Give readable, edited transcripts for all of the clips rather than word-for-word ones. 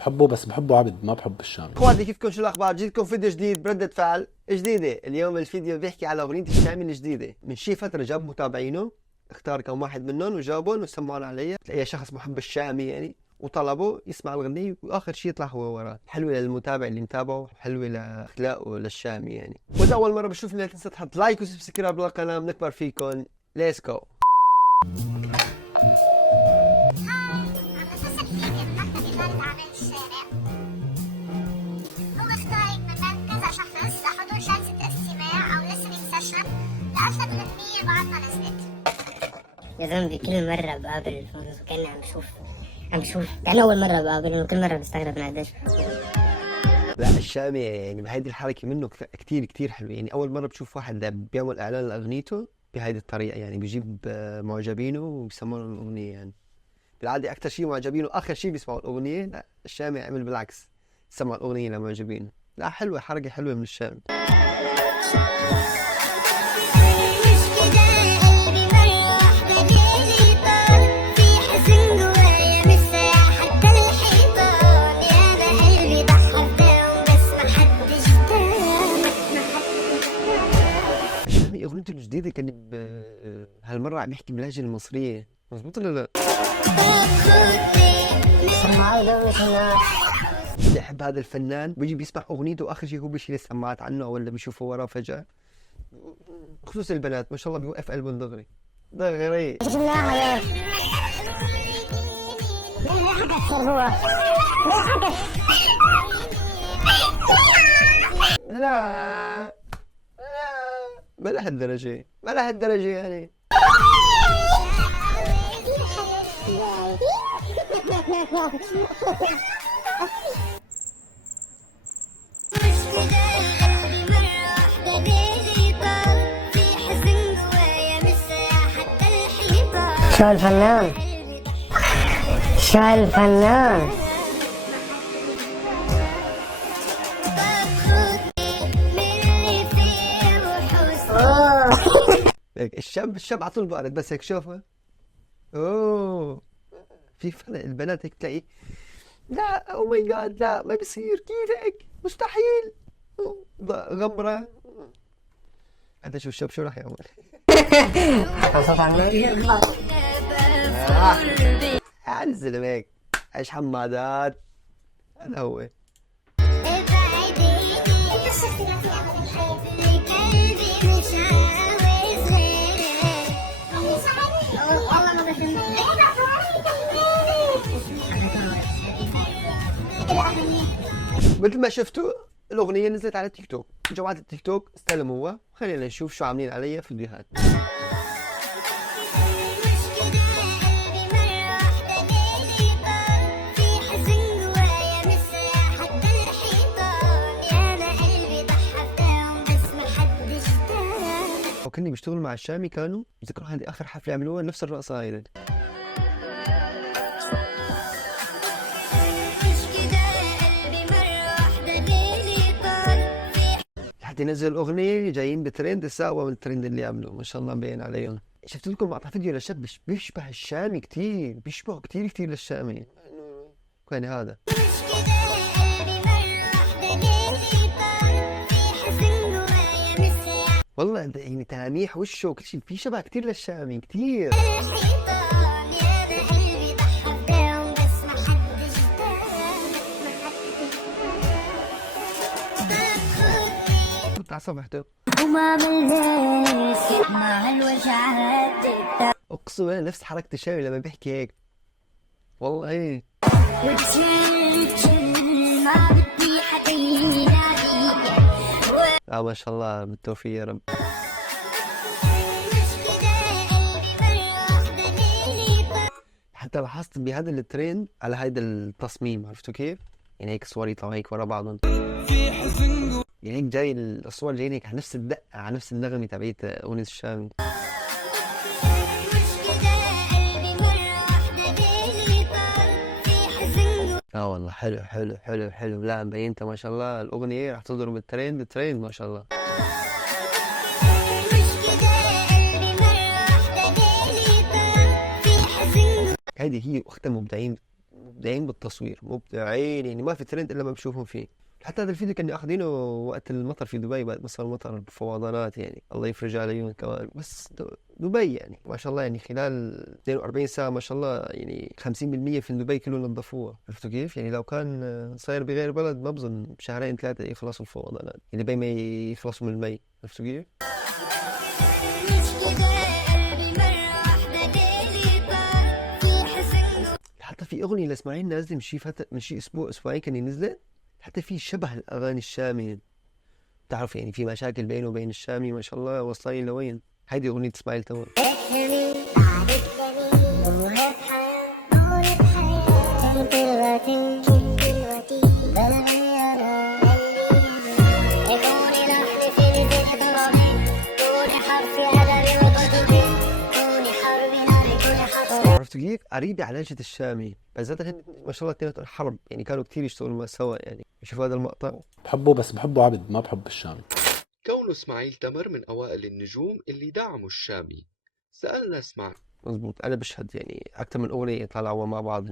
بحبه بس بحبه عبد، ما بحب الشامي. اخواتي كيفكم؟ شو الاخبار؟ جيتكم فيديو جديد بردة فعل جديدة. اليوم الفيديو بيحكي على اغنية الشامي الجديدة. من شي فترة جاب متابعينه، اختار كم واحد منهم وجابون وسمعون علي. تلاقيه شخص محب الشامي يعني، وطلبوا يسمع الغنية واخر شي يطلع هو وراه. حلوة للمتابع اللي متابعه، حلوة لاخلاقه للشامي يعني. واذا اول مرة بشوفني لا تنسى تحط لايك وسبسكرايب للقناة. بنكبر فيكم. ليتس جو. يا زلمة كل مرة بقابل الفانز وكأني عم بشوف كأني أول مرة بقابلهم، وكل مرة بستغرب من قديش. لا الشامي يعني بهيدي الحركة منه كتير كتير حلوة. يعني أول مرة بشوف واحد بيعمل إعلان لأغنيته بهيدي الطريقة، يعني بيجيب معجبينه وبيسمعون الأغنية. يعني بالعادة أكتر شيء معجبينه وآخر شيء بيسمعوا الأغنية. لا الشامي عمل بالعكس، سمع الأغنية لمعجبينه. لا حلوة، حركة حلوة من الشامي. اغنيته الجديده كان هالمره عم يحكي باللهجه المصريه، مزبوط ولا لا؟ سمعوا جو هنا. اللي يحب هذا الفنان بيجي بيسمع اغنيته واخر شيء هو بيشيل السماعات عنه ولا بيشوفه وراه فجاه. خصوصا البنات ما شاء الله بيوقف قلبهم دغري دغري. لا ما لهالدرجة، ما لهالدرجة يعني. شو الفنان، شو الفنان. الشاب على طول بقرد بس هيك شوفه. اوه في فرق. البنات هيك تلاقي لا او ماي جاد لا ما بيصير، كيف هيك مستحيل. غمرة. هذا شو الشاب شو راح يعمل؟ انزل هيك عيش حمادات. هذا هو. مثل ما شفتوا الأغنية نزلت على تيك توك. جماعة التيك توك استلموها. خلينا نشوف شو عاملين عليها في الفيديوهات. وكني بيشتغلوا مع الشامي كانوا بذكروا هذه آخر حفلة عملوها نفس الرقصة هاي. حتى ينزل الاغنيه جايين بترند سوا من الترند اللي عملوه. ما شاء الله مبين عليهم. شفت لكم مقطع فيديو لشاب بيشبه الشامي كتير، بيشبه كتير للشامي. كان هذا والله يعني تلاميح وشه وكل شيء في شبه كتير للشامي كتير. على صفحته وما بالناس مع الوجعات اقسم بالله نفس حركة الشامي لما بيحكي هيك. والله ايه ما شاء الله بالتوفيق يا رب. حتى لاحظت بهذا الترند على هيدا التصميم، عرفتوا كيف؟ يعني هيك صور يطلعوا هيك ورا بعضهم، يعني هيك جاي الصور جايين هيك على نفس الدقة، على نفس النغمة تبعت أغنية الشامي. والله حلو حلو حلو حلو. لا مبينته ما شاء الله. الأغنية راح تضرب الترند ما شاء الله. هذه هي أختها مبدعين مبدعين بالتصوير، مبدعين يعني ما في ترند الا ما بشوفهم فيه. حتى هذا الفيديو كانوا اخذينه وقت المطر في دبي، بعد ما صار المطر بفوضانات يعني، الله يفرج عليهم كمان. بس دبي يعني ما شاء الله يعني خلال 42 ساعة ما شاء الله يعني 50% في دبي كله نظفوها. عرفتوا كيف؟ يعني لو كان صاير بغير بلد ما بظن بشهرين 3 يخلصوا الفوضانات، يعني دبي ما يخلصوا من المي. عرفتوا كيف؟ حتى في اغنيه لاسماعيل نازله من شي اسبوع اسبوعين كان نزلت، حتى في شبه الاغاني الشامي. بتعرف يعني في مشاكل بينه وبين الشامي ما شاء الله واصلين لوين. هيدي اغنيه اسماعيل تمر. عرفتوا كيف؟ قريبة على لهجة الشامي، بالذات هن ما شاء الله اثنيناتهم حرب يعني، كانوا كثير يشتغلوا سوا يعني. شوفوا هذا المقطع. بحبه بس بحبه عبد، ما بحب الشامي. كون اسماعيل تمر من أوائل النجوم اللي دعموا الشامي، سألنا اسماعيل مزبوط، أنا بشهد يعني أكثر من أغنية طلعوا مع بعض.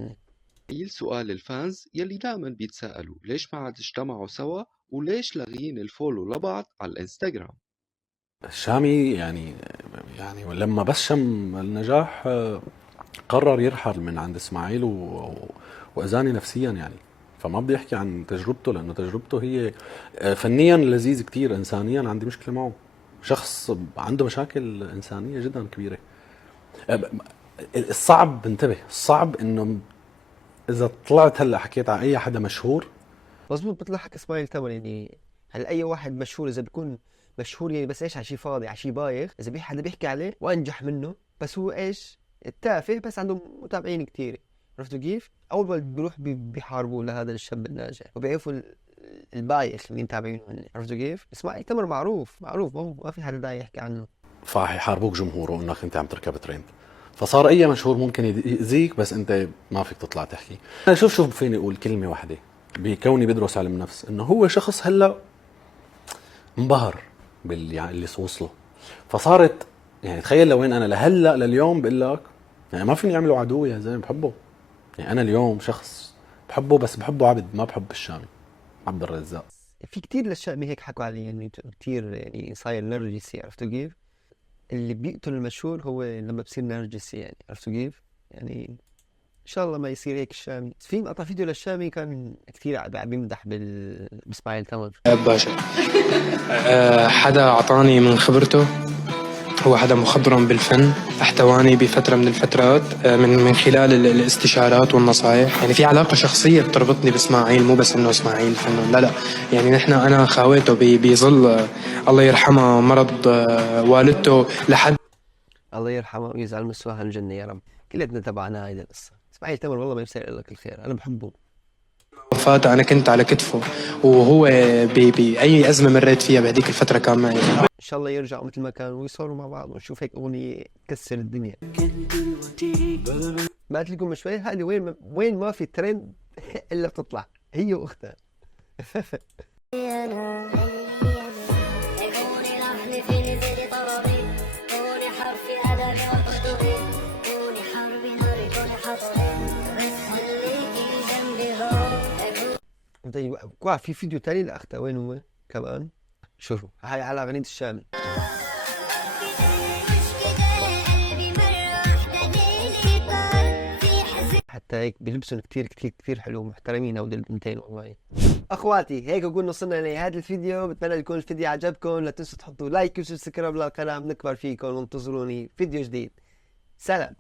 سؤال الفانز يلي دائما بيتساءلوا ليش ما عاد اجتمعوا سوا وليش لاغيين الفولو لبعض على الانستغرام. الشامي يعني لما بشم النجاح قرر يرحل من عند اسماعيل واذاني نفسيا يعني. فما بدي احكي عن تجربته لانه تجربته هي فنيا لذيذ كتير، انسانيا عندي مشكله معه، شخص عنده مشاكل انسانيه جدا كبيره. الصعب انتبه، الصعب انه اذا طلعت هلا حكيت عن اي حدا مشهور. مزبوط، مثل حكى اسماعيل تمر يعني. هلا اي واحد مشهور اذا بيكون مشهور يعني بس ايش على شيء فاضي على شيء بايخ، اذا حدا بيحكي عليه وانجح منه بس هو ايش التافه بس عنده متابعين كثير. عرفتوا كيف؟ اول ما بيروح بيحاربوا لهذا الشاب الناجح وبيعرفوا البايخ اللي متابعينه هن. عرفتوا كيف؟ اسماعيل تمر معروف ما في حدا داعي يحكي عنه. فحيحاربوك جمهوره انك انت عم تركب ترند، فصار اي مشهور ممكن يأذيك بس انت ما فيك تطلع تحكي. انا شوف فيني اقول كلمه واحده بكوني بدرس علم نفس، انه هو شخص هلا انبهر يعني اللي وصله، فصارت يعني تخيل لوين انا لهلا لليوم بقول لك يعني ما فيني اعمله عدو يا زلمه، بحبه يعني. انا اليوم شخص بحبه بس بحبه عبد، ما بحب الشامي عبد الرزاق. في كتير للشامي هيك حكوا عليه يعني كتير يعني صاير نرجسي. عرفتوا كيف؟ اللي بيقتل المشهور هو لما بصير نرجسي يعني. عرفتوا كيف؟ يعني ان شاء الله ما يصير هيك الشامي. في مقطع فيديو للشامي كان كثير بيمدح باسماعيل تمر. باشا حدا اعطاني من خبرته، هو حدا مخضرم بالفن، احتواني بفترة من الفترات من خلال الاستشارات والنصائح. يعني في علاقة شخصية بتربطني باسماعيل، مو بس انه اسماعيل فنان، لا يعني انا خاويته بظل الله يرحمه مرض والدته لحد الله يرحمه ويجعل مسواها الجنة يا رب. كلنا تبعنا هيدا القصة. اسماعيل تمر والله ما يسأل لك الخير، انا بحبه. وفاته انا كنت على كتفه، وهو بأي أزمة مريت فيها بهديك الفترة كان معي. ان شاء الله يرجعوا مثل ما كانوا ويصوروا مع بعض ونشوف هيك اغنيه تكسر الدنيا. ما قلت لكم من شوي هذه وين ما في ترند الا بتطلع هي واختها. طيب في فيديو تاني لاختها وين هو كمان؟ شوفوا هاي على اغنيه الشامي. حتى هيك بيلبسون كتير حلو، محترمين هودي البنتين والله. اخواتي هيك قلنا وصلنا لهذا الفيديو، بتمنى يكون الفيديو عجبكم. لا تنسوا تحطوا لايك وسبسكرايب للقناه، بنكبر فيكم وانتظروني فيديو جديد. سلام.